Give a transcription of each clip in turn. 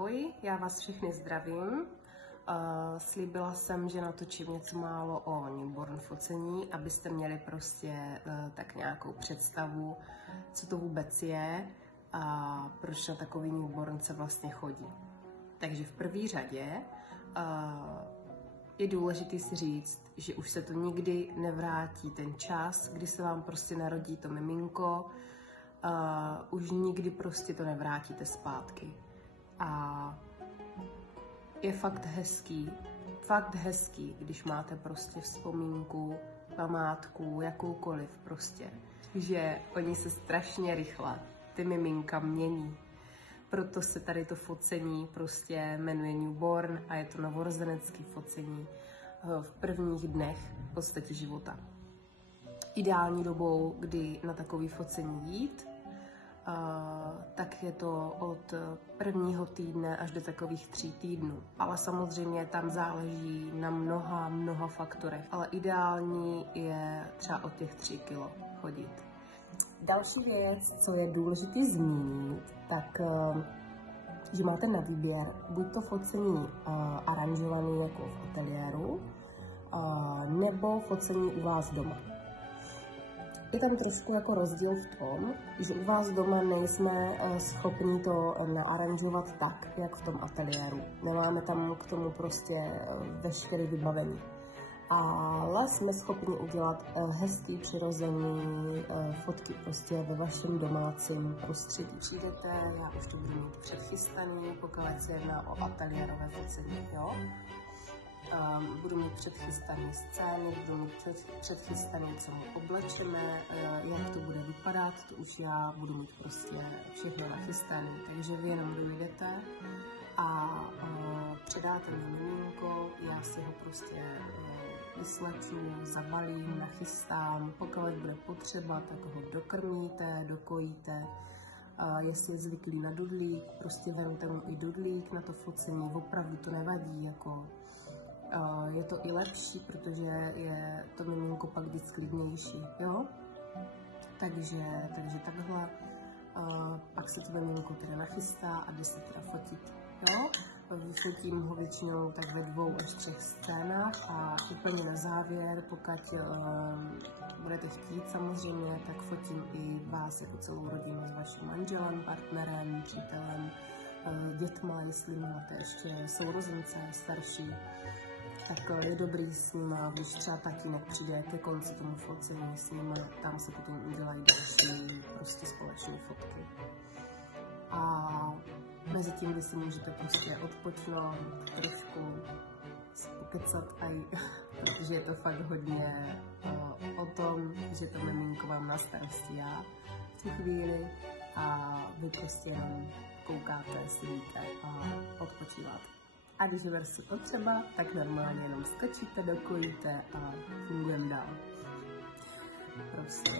Ahoj, já vás všechny zdravím. Slíbila jsem, že natočím něco málo o newborn focení, abyste měli prostě tak nějakou představu, co to vůbec je a proč na takový newborn se vlastně chodí. Takže v první řadě je důležité si říct, že už se to nikdy nevrátí ten čas, kdy se vám prostě narodí to miminko, už nikdy prostě to nevrátíte zpátky. A je fakt hezký, když máte prostě vzpomínku, památku, jakoukoliv prostě, že oni se strašně rychle, ty miminka mění. Proto se tady to focení prostě jmenuje newborn a je to novorozenecké focení v prvních dnech v podstatě života. Ideální dobou, kdy na takový focení jít, tak je to od prvního týdne až do takových 3 týdnů. Ale samozřejmě tam záleží na mnoha faktorech. Ale ideální je třeba od těch 3 kilo chodit. Další věc, co je důležité zmínit, tak že máte na výběr buď to focení aranžované jako v ateliéru, nebo focení u vás doma. Je tam trošku jako rozdíl v tom, že u vás doma nejsme schopni to naaranžovat tak, jak v tom ateliéru. Nemáme tam k tomu prostě veškeré vybavení. Ale jsme schopni udělat hezký, přirozený fotky prostě ve vašem domácím prostředí. Přijdete, já už to budu mít předchystaný, pokud se jedná o ateliérové focení, jo? Budu mít předchystané scény, budu mít předchystané, co my oblečeme, jak to bude vypadat, to už já budu mít prostě všechno nachystané. Takže vy jenom dojdete a předáte mi miminko, já si ho prostě vysleču, zabalím, nachystám, pokud bude potřeba, tak ho dokrmíte, dokojíte. Jestli je zvyklý na dudlík, prostě vemte mu i dudlík na to focení, opravdu to nevadí, jako je to i lepší, protože je to miminko pak víc klidnější, jo? Takže takhle, pak se to miminko teda nachystá a jde se teda fotit, jo? Vyfotím ho většinou tak ve 2 až 3 scénách a úplně na závěr, pokud budete chtít samozřejmě, tak fotím i vás jako celou rodinu s vaším manželem, partnerem, přítelem, dětma, jestli máte ještě sourozence starší, tak je dobrý s nima, když třeba tatínek přijde ke konci tomu focení s nima, tam se potom udělají další prostě společné fotky. A mezi tím vy si můžete prostě odpočnout, trošku pokecat, protože je to fakt hodně o tom, že to miminko vám na starosti já v tu chvíli a vy prostě jenom koukáte, sedíte a odpočíváte. A když je versi potřeba, tak normálně jenom skočíte, dokojíte a fungujeme dál. Prostě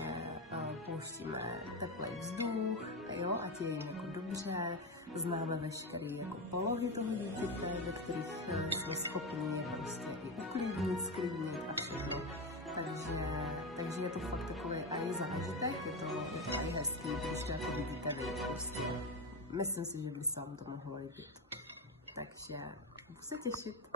pouštíme teplý vzduch, jo, ať je jim jako dobře, známe veškeré jako polohy toho dítěte, do kterých jsme schopni prostě i uklidnit, sklidnit a všechno. Takže je to fakt takový i zážitek, je to i hezký, když to jako vidíte vy, prostě. Myslím si, že by se vám to mohlo líbit. Takže budu se těšit.